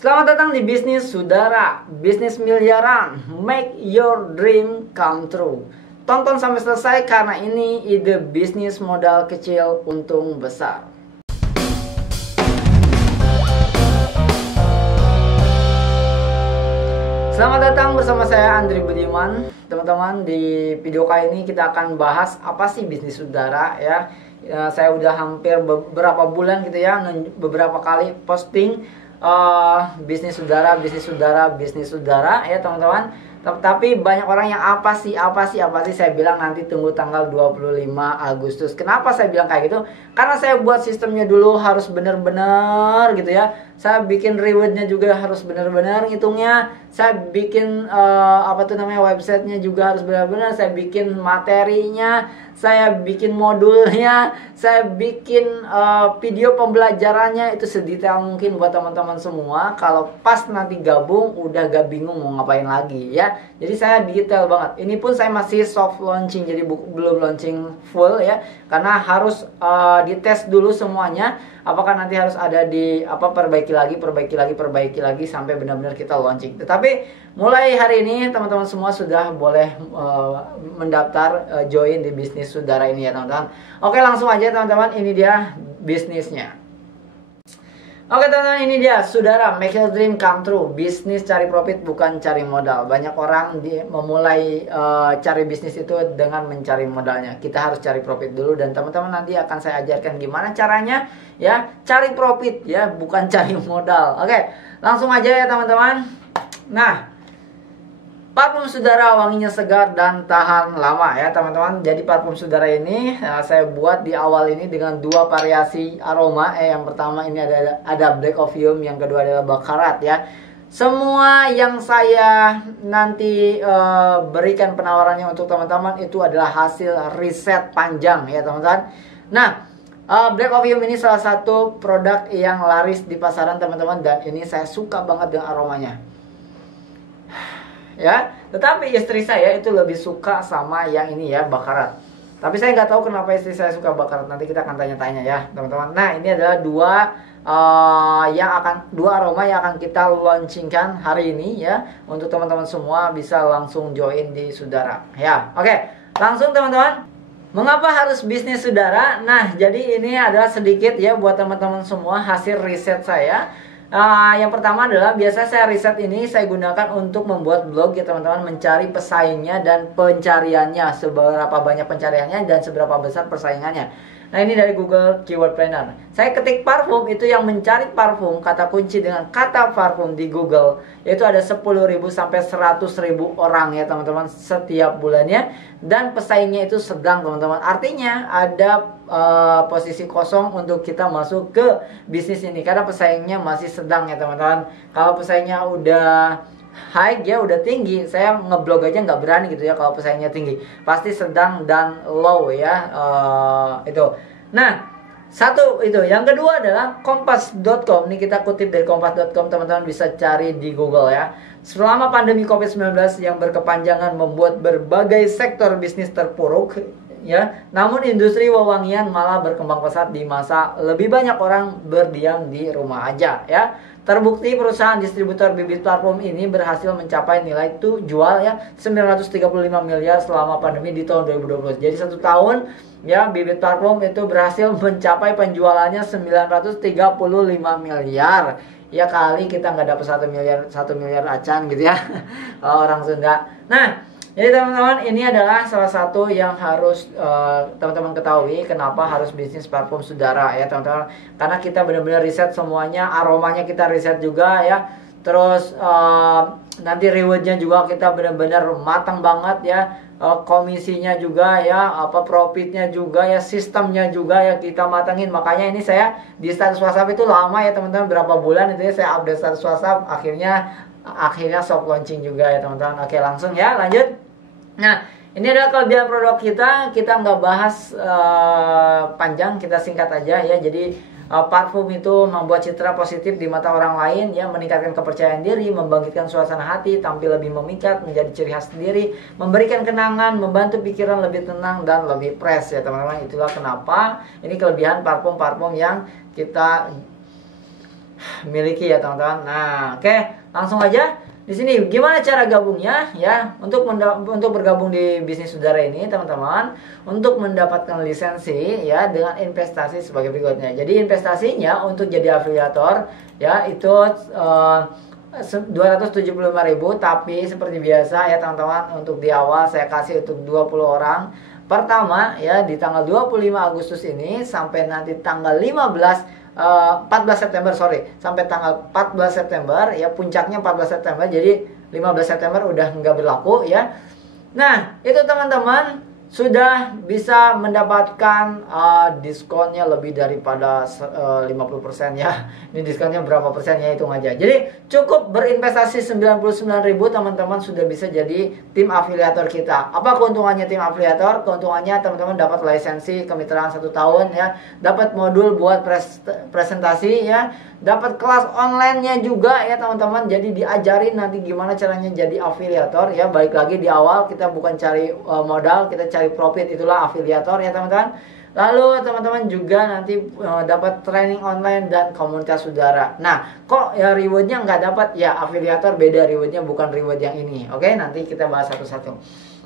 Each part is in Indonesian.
Selamat datang di bisnis saudara, bisnis miliaran, make your dream come true. Tonton sampai selesai karena ini ide bisnis modal kecil untung besar. Selamat datang bersama saya Andri Budiman. Teman-teman, di video kali ini kita akan bahas apa sih bisnis saudara ya. Saya udah hampir beberapa bulan gitu ya, beberapa kali posting bisnis saudara ya teman-teman. Tapi banyak orang yang apa sih saya bilang nanti tunggu tanggal 25 Agustus. Kenapa saya bilang kayak gitu? Karena saya buat sistemnya dulu harus bener-bener gitu ya. Saya bikin rewardnya juga harus bener-bener ngitungnya. Saya bikin websitenya juga harus benar-benar. Saya bikin materinya, saya bikin modulnya, saya bikin video pembelajarannya itu sedetail mungkin buat teman-teman semua. Kalau pas nanti gabung udah gak bingung mau ngapain lagi ya. Jadi saya detail banget. Ini pun saya masih soft launching, jadi belum launching full ya. Karena harus dites dulu semuanya. Apakah nanti harus ada di perbaiki lagi sampai benar-benar kita launching. Tetapi mulai hari ini teman-teman semua sudah boleh mendaftar join di bisnis saudara ini ya teman-teman. Oke, langsung aja teman-teman, ini dia bisnisnya. Oke teman-teman, ini dia saudara, make your dream come true. Bisnis cari profit bukan cari modal. Banyak orang memulai cari bisnis itu dengan mencari modalnya. Kita harus cari profit dulu, dan teman-teman nanti akan saya ajarkan gimana caranya ya cari profit ya, bukan cari modal. Oke, langsung aja ya teman-teman. Nah, parfum saudara wanginya segar dan tahan lama ya teman-teman. Jadi parfum saudara ini saya buat di awal ini dengan dua variasi aroma. Yang pertama ini ada Black Opium, yang kedua adalah Baccarat ya. Semua yang saya nanti berikan penawarannya untuk teman-teman itu adalah hasil riset panjang ya teman-teman. Nah, Black Opium ini salah satu produk yang laris di pasaran teman-teman, dan ini saya suka banget dengan aromanya. Ya, tetapi istri saya itu lebih suka sama yang ini ya, Baccarat. Tapi saya nggak tahu kenapa istri saya suka Baccarat. Nanti kita akan tanya-tanya ya, teman-teman. Nah, ini adalah dua aroma yang akan kita launchingkan hari ini ya, untuk teman-teman semua bisa langsung join di saudara. Ya, oke, langsung teman-teman. Mengapa harus bisnis saudara? Nah, jadi ini adalah sedikit ya buat teman-teman semua hasil riset saya. Yang pertama adalah biasa saya riset ini saya gunakan untuk membuat blog ya teman-teman, mencari pesaingnya dan pencariannya, seberapa banyak pencariannya dan seberapa besar persaingannya. Nah, ini dari Google Keyword Planner. Saya ketik parfum, itu yang mencari parfum, kata kunci dengan kata parfum di Google, yaitu ada 10.000 sampai 100.000 orang ya teman-teman setiap bulannya, dan pesaingnya itu sedang teman-teman. Artinya ada posisi kosong untuk kita masuk ke bisnis ini karena pesaingnya masih sedang ya teman-teman. Kalau pesaingnya udah high ya, udah tinggi, saya ngeblog aja nggak berani gitu ya. Kalau pesaingnya tinggi, pasti sedang dan low ya. Itu. Nah, satu itu. Yang kedua adalah kompas.com. Ini kita kutip dari kompas.com, teman-teman bisa cari di Google ya. Selama pandemi COVID-19 yang berkepanjangan membuat berbagai sektor bisnis terpuruk ya, namun industri wewangian malah berkembang pesat di masa lebih banyak orang berdiam di rumah aja ya. Terbukti perusahaan distributor bibit parfum ini berhasil mencapai nilai jual ya 935 miliar selama pandemi di tahun 2020. Jadi 1 tahun ya bibit parfum itu berhasil mencapai penjualannya 935 miliar. Ya kali kita nggak dapat 1 miliar acan gitu ya. Orang Sunda. Nah, jadi teman-teman, ini adalah salah satu yang harus teman-teman ketahui kenapa harus bisnis parfum saudara ya teman-teman. Karena kita benar-benar riset semuanya, aromanya kita riset juga ya. Terus nanti rewardnya juga kita benar-benar matang banget ya. Komisinya juga ya, profitnya juga ya, sistemnya juga ya kita matangin. Makanya ini saya di status WhatsApp itu lama ya teman-teman, berapa bulan itu ya saya update status WhatsApp. Akhirnya soft launching juga ya teman-teman. Oke, langsung ya lanjut. Nah, ini adalah kelebihan produk kita nggak bahas panjang, kita singkat aja ya. Jadi parfum itu membuat citra positif di mata orang lain ya, meningkatkan kepercayaan diri, membangkitkan suasana hati, tampil lebih memikat, menjadi ciri khas sendiri, memberikan kenangan, membantu pikiran lebih tenang dan lebih fresh ya teman-teman. Itulah kenapa ini kelebihan parfum-parfum yang kita miliki ya teman-teman. Nah, oke, langsung aja di sini gimana cara gabungnya ya. Untuk bergabung di bisnis saudara ini teman-teman, untuk mendapatkan lisensi ya dengan investasi sebagai berikutnya. Jadi investasinya untuk jadi afiliator ya itu 275.000, tapi seperti biasa ya teman-teman, untuk di awal saya kasih untuk 20 orang pertama ya di tanggal 25 Agustus ini sampai nanti tanggal 14 September sampai tanggal 14 September ya, puncaknya 14 September, jadi 15 September udah nggak berlaku ya. Nah itu teman-teman sudah bisa mendapatkan diskonnya lebih daripada 50% ya. Ini diskonnya berapa persen ya, hitung aja. Jadi cukup berinvestasi 99.000 teman-teman sudah bisa jadi tim afiliator kita. Apa keuntungannya tim afiliator? Keuntungannya teman-teman dapat lisensi kemitraan 1 tahun ya, dapat modul buat presentasi ya, dapat kelas online-nya juga ya teman-teman. Jadi diajarin nanti gimana caranya jadi afiliator ya. Balik lagi di awal kita bukan cari modal, kita cari profit, itulah afiliator ya teman-teman. Lalu teman-teman juga nanti dapat training online dan komunitas saudara. Nah kok ya rewardnya nggak dapat ya, afiliator beda rewardnya, bukan reward yang ini. Oke, nanti kita bahas satu-satu.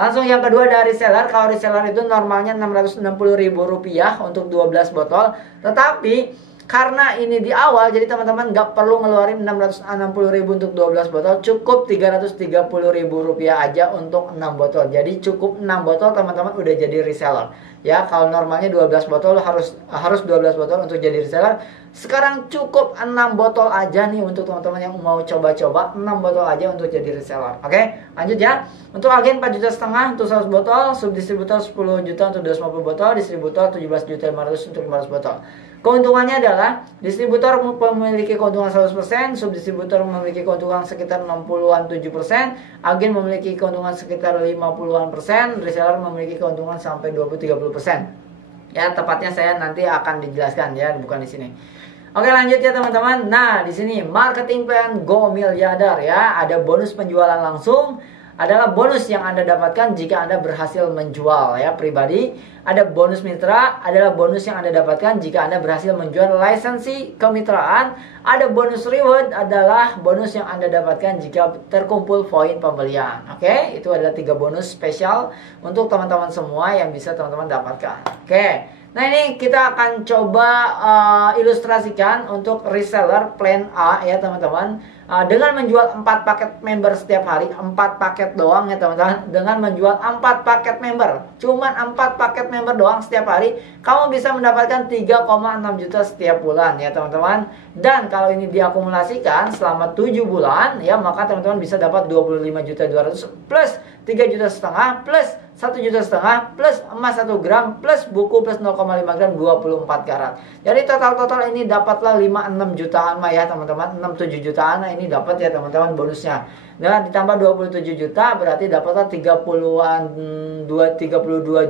Langsung yang kedua dari reseller. Kalau reseller itu normalnya Rp660.000 untuk 12 botol, tetapi karena ini di awal, jadi teman-teman nggak perlu ngeluarin 660.000 untuk 12 botol, cukup Rp330.000 aja untuk 6 botol. Jadi cukup 6 botol teman-teman udah jadi reseller. Ya, kalau normalnya 12 botol harus 12 botol untuk jadi reseller. Sekarang cukup 6 botol aja nih untuk teman-teman yang mau coba-coba, 6 botol aja untuk jadi reseller. Oke, lanjut ya. Untuk agen 4,5 juta untuk 100 botol, subdistributor 10 juta untuk 250 botol, distributor 17.500.000 untuk 500 botol. Keuntungannya adalah distributor memiliki keuntungan 100%, subdistributor memiliki keuntungan sekitar 60-an 7%, agen memiliki keuntungan sekitar 50-an persen, reseller memiliki keuntungan sampai 20-30%. Ya, tepatnya saya nanti akan dijelaskan ya, bukan di sini. Oke, lanjut ya teman-teman. Nah, di sini marketing plan Go Miliarder ya, ada bonus penjualan langsung. Adalah bonus yang Anda dapatkan jika Anda berhasil menjual ya pribadi. Ada bonus mitra, adalah bonus yang Anda dapatkan jika Anda berhasil menjual lisensi kemitraan. Ada bonus reward, adalah bonus yang Anda dapatkan jika terkumpul poin pembelian. Oke, itu adalah 3 bonus spesial untuk teman-teman semua yang bisa teman-teman dapatkan. Oke, nah ini kita akan coba ilustrasikan untuk reseller plan A ya teman-teman. Dengan menjual 4 paket member setiap hari, 4 paket doang ya teman-teman. Dengan menjual 4 paket member, cuman 4 paket member doang setiap hari, kamu bisa mendapatkan 3,6 juta setiap bulan ya teman-teman. Dan kalau ini diakumulasikan selama 7 bulan ya, maka teman-teman bisa dapat 25.200.000 plus 3,5 juta plus 1,5 juta plus emas 1 gram plus buku plus 0,5 gram 24 karat. Jadi total ini dapatlah 5-6 jutaan mah ya teman-teman. 6-7 jutaan ini dapat ya teman-teman bonusnya. Dan ditambah 27 juta berarti dapatlah 32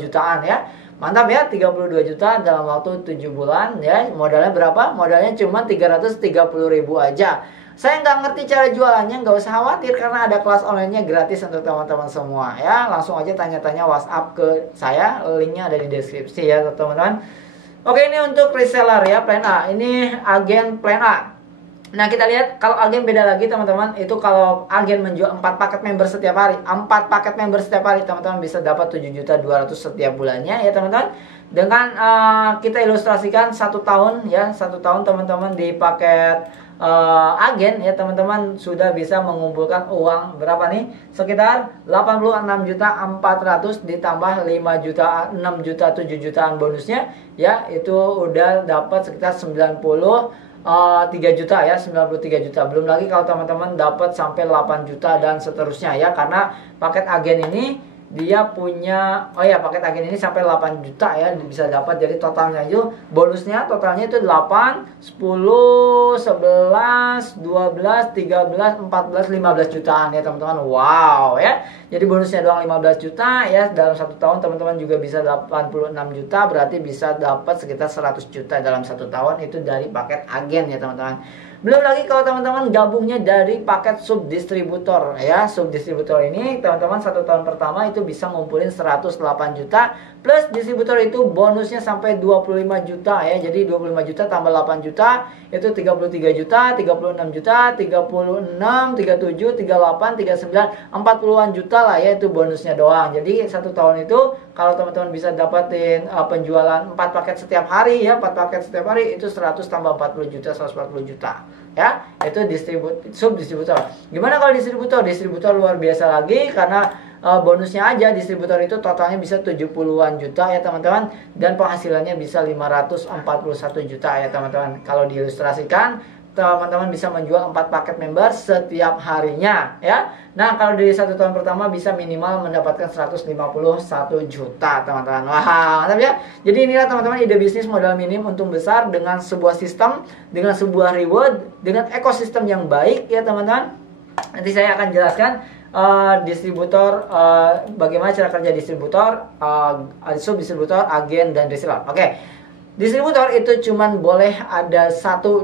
jutaan ya. Mantap ya, 32 juta dalam waktu 7 bulan ya. Modalnya berapa? Modalnya cuma 330.000 aja. Saya nggak ngerti cara jualannya, nggak usah khawatir karena ada kelas online-nya gratis untuk teman-teman semua ya. Langsung aja tanya-tanya WhatsApp ke saya, linknya ada di deskripsi ya teman-teman. Oke, ini untuk reseller ya, plan A. Ini agen plan A. Nah kita lihat kalau agen beda lagi teman-teman. Itu kalau agen menjual 4 paket member setiap hari, 4 paket member setiap hari, teman-teman bisa dapat 7.200.000 setiap bulannya ya teman-teman. Dengan kita ilustrasikan 1 tahun ya, 1 tahun teman-teman di paket agen ya teman-teman sudah bisa mengumpulkan uang berapa nih? Sekitar 86.400.000 ditambah 5 juta, 6 juta, 7 jutaan bonusnya ya, itu udah dapat sekitar 3 juta ya, 93 juta. Belum lagi kalau teman-teman dapat sampai 8 juta dan seterusnya ya, karena paket agen ini dia punya paket agen ini sampai 8 juta ya bisa dapat. Jadi totalnya itu bonusnya totalnya itu 8, 10, 11, 12, 13, 14, 15 jutaan ya teman-teman. Wow ya. Jadi bonusnya doang 15 juta ya dalam 1 tahun. Teman-teman juga bisa 86 juta, berarti bisa dapat sekitar 100 juta dalam 1 tahun itu dari paket agen ya teman-teman. Belum lagi kalau teman-teman gabungnya dari paket subdistributor ya. Subdistributor ini teman-teman 1 tahun pertama itu bisa ngumpulin 108 juta, plus distributor itu bonusnya sampai 25 juta ya. Jadi 25 juta tambah 8 juta itu 33 juta, 36 juta, 36, 37, 38, 39, 40-an juta lah ya, itu bonusnya doang. Jadi 1 tahun itu kalau teman-teman bisa dapetin penjualan 4 paket setiap hari ya, 4 paket setiap hari itu 100 tambah 40 juta, 140 juta ya. Itu subdistributor. Gimana kalau distributor? Distributor luar biasa lagi, karena bonusnya aja distributor itu totalnya bisa 70-an juta ya teman-teman, dan penghasilannya bisa 541 juta ya teman-teman. Kalau diilustrasikan, teman-teman bisa menjual 4 paket member setiap harinya ya. Nah, kalau dari 1 tahun pertama bisa minimal mendapatkan 151 juta teman-teman. Wah, mantap ya. Jadi inilah teman-teman ide bisnis modal minim untung besar dengan sebuah sistem, dengan sebuah reward, dengan ekosistem yang baik ya teman-teman. Nanti saya akan jelaskan distributor, bagaimana cara kerja distributor, subdistributor, agen, dan reseller. Oke. Distributor itu cuman boleh ada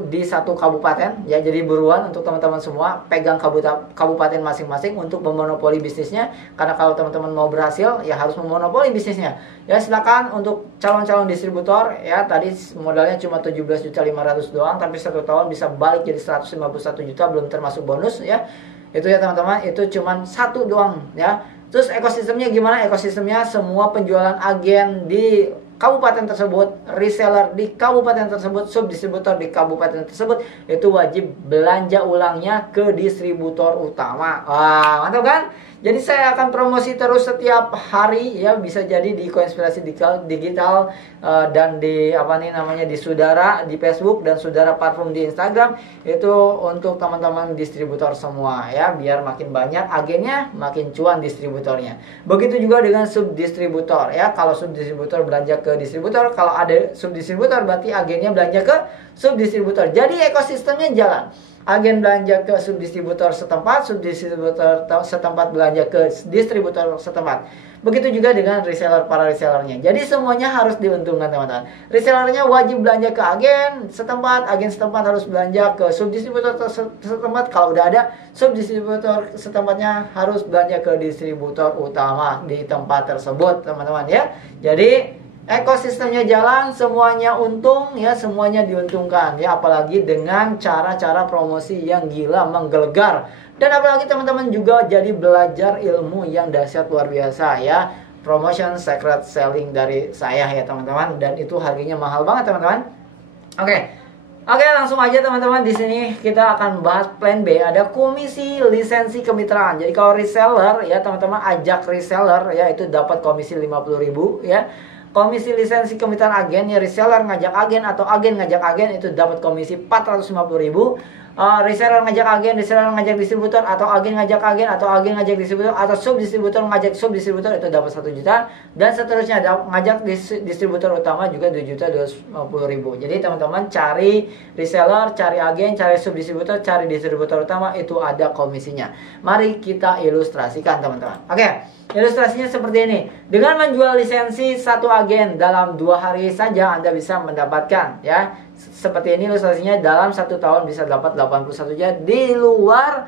di satu kabupaten ya. Jadi buruan untuk teman-teman semua pegang kabupaten masing-masing untuk memonopoli bisnisnya. Karena kalau teman-teman mau berhasil ya harus memonopoli bisnisnya. Ya silakan untuk calon-calon distributor ya, tadi modalnya cuma 17.500.000 doang, tapi 1 tahun bisa balik jadi 151 juta belum termasuk bonus ya. Itu ya teman-teman, itu cuman 1 doang ya. Terus ekosistemnya gimana? Ekosistemnya semua penjualan agen di kabupaten tersebut, reseller di kabupaten tersebut, subdistributor di kabupaten tersebut itu wajib belanja ulangnya ke distributor utama. Wah, mantap kan? Jadi saya akan promosi terus setiap hari ya, bisa jadi di Koinspirasi Digital dan di di Sudara di Facebook dan Sudara Parfum di Instagram. Itu untuk teman-teman distributor semua ya, biar makin banyak agennya, makin cuan distributornya. Begitu juga dengan subdistributor ya. Kalau subdistributor belanja ke distributor, kalau ada subdistributor berarti agennya belanja ke subdistributor. Jadi ekosistemnya jalan. Agen belanja ke subdistributor setempat, subdistributor setempat belanja ke distributor setempat. Begitu juga dengan reseller, para resellernya. Jadi semuanya harus diuntungkan teman-teman. Resellernya wajib belanja ke agen setempat harus belanja ke subdistributor setempat. Kalau udah ada, subdistributor setempatnya harus belanja ke distributor utama di tempat tersebut teman-teman ya. Jadi ekosistemnya jalan, semuanya untung ya, semuanya diuntungkan ya, apalagi dengan cara-cara promosi yang gila, menggelegar. Dan apalagi teman-teman juga jadi belajar ilmu yang dahsyat luar biasa ya. Promotion secret selling dari saya ya teman-teman, dan itu harganya mahal banget teman-teman. Oke, langsung aja teman-teman, di sini kita akan bahas plan B, ada komisi lisensi kemitraan. Jadi kalau reseller ya teman-teman, ajak reseller ya itu dapat komisi 50.000 ya. Komisi lisensi kemitraan agen ya, reseller ngajak agen atau agen ngajak agen itu dapat komisi 450.000. Reseller ngajak agen, reseller ngajak distributor, atau agen ngajak agen, atau agen ngajak distributor, atau subdistributor ngajak subdistributor itu dapat 1 juta. Dan seterusnya ngajak distributor utama juga 2.250.000. Jadi teman-teman cari reseller, cari agen, cari subdistributor, cari distributor utama, itu ada komisinya. Mari kita ilustrasikan teman-teman. Oke. Ilustrasinya seperti ini. Dengan menjual lisensi 1 agen dalam 2 hari saja Anda bisa mendapatkan ya. Seperti ini ilustrasinya, dalam 1 tahun bisa dapat 81 juta di luar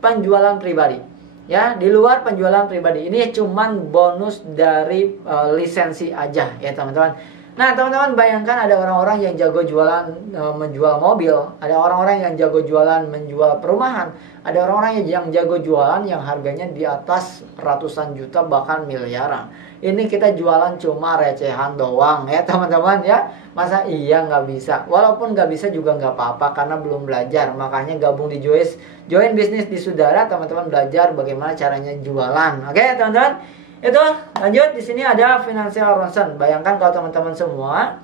penjualan pribadi. Ya, di luar penjualan pribadi. Ini cuman bonus dari lisensi aja ya teman-teman. Nah teman-teman, bayangkan ada orang-orang yang jago jualan menjual mobil, ada orang-orang yang jago jualan menjual perumahan, ada orang-orang yang jago jualan yang harganya di atas ratusan juta bahkan miliaran. Ini kita jualan cuma recehan doang ya teman-teman ya. Masa iya nggak bisa? Walaupun nggak bisa juga nggak apa-apa karena belum belajar. Makanya gabung di Join Bisnis di Sudara, teman-teman belajar bagaimana caranya jualan. Oke teman-teman. Itu lanjut, di sini ada financial ronsen. Bayangkan kalau teman-teman semua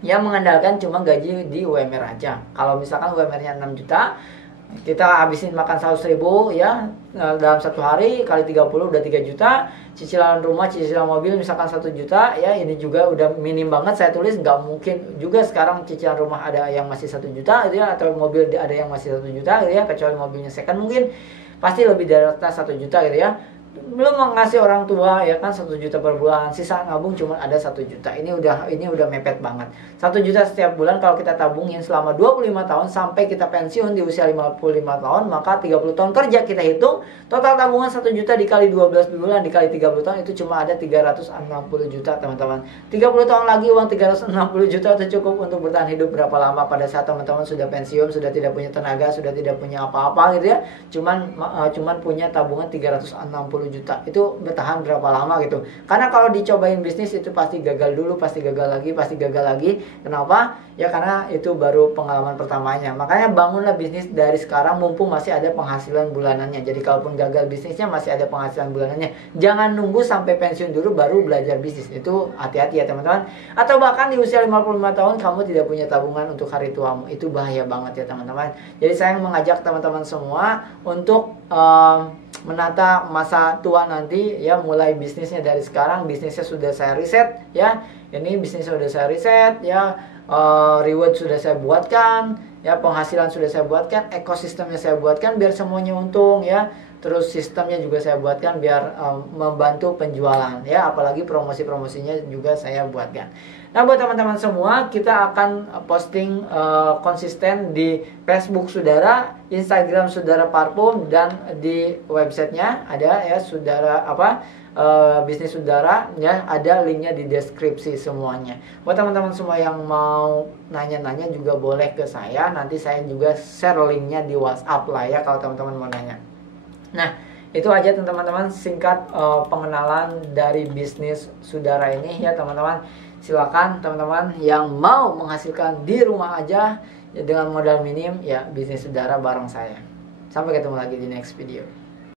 yang mengandalkan cuma gaji di UMR aja. Kalau misalkan UMR-nya 6 juta, kita habisin makan 100.000 ya dalam 1 hari kali 30 udah 3 juta. Cicilan rumah, cicilan mobil misalkan 1 juta ya, ini juga udah minim banget saya tulis. Nggak mungkin juga sekarang cicilan rumah ada yang masih 1 juta gitu ya, atau mobil ada yang masih 1 juta gitu ya, kecuali mobilnya second mungkin pasti lebih dari atas 1 juta gitu ya. belum ngasih orang tua ya kan 1 juta per bulan, sisa nabung cuma ada 1 juta. Ini udah mepet banget. 1 juta setiap bulan kalau kita tabungin selama 25 tahun sampai kita pensiun di usia 55 tahun, maka 30 tahun kerja kita hitung, total tabungan 1 juta dikali 12 bulan dikali 30 tahun itu cuma ada 360 juta teman-teman. 30 tahun lagi uang 360 juta itu cukup untuk bertahan hidup berapa lama pada saat teman-teman sudah pensiun, sudah tidak punya tenaga, sudah tidak punya apa-apa gitu ya. Cuman punya tabungan 360 juta. Itu bertahan berapa lama gitu. Karena kalau dicobain bisnis itu pasti gagal dulu, pasti gagal lagi. Kenapa? Ya karena itu baru pengalaman pertamanya. Makanya bangunlah bisnis dari sekarang mumpung masih ada penghasilan bulanannya. Jadi kalaupun gagal bisnisnya masih ada penghasilan bulanannya. Jangan nunggu sampai pensiun dulu baru belajar bisnis. Itu hati-hati ya teman-teman. Atau bahkan di usia 55 tahun kamu tidak punya tabungan untuk hari tuamu. Itu bahaya banget ya teman-teman. Jadi saya mengajak teman-teman semua untuk menata masa tua nanti ya, mulai bisnisnya dari sekarang. Bisnisnya sudah saya riset ya, ini bisnisnya sudah saya riset ya, reward sudah saya buatkan ya, penghasilan sudah saya buatkan, ekosistemnya saya buatkan biar semuanya untung ya, terus sistemnya juga saya buatkan biar membantu penjualan ya, apalagi promosi-promosinya juga saya buatkan. Nah buat teman-teman semua, kita akan posting konsisten di Facebook Saudara, Instagram Saudara Parfum, dan di websitenya ada ya Saudara bisnis Saudara ya, ada linknya di deskripsi semuanya. Buat teman-teman semua yang mau nanya-nanya juga boleh ke saya, nanti saya juga share linknya di WhatsApp lah ya kalau teman-teman mau nanya. Nah itu aja teman-teman singkat pengenalan dari bisnis Saudara ini ya teman-teman. Silakan teman-teman yang mau menghasilkan di rumah aja ya, dengan modal minim ya, bisnis Saudara bareng saya. Sampai ketemu lagi di next video.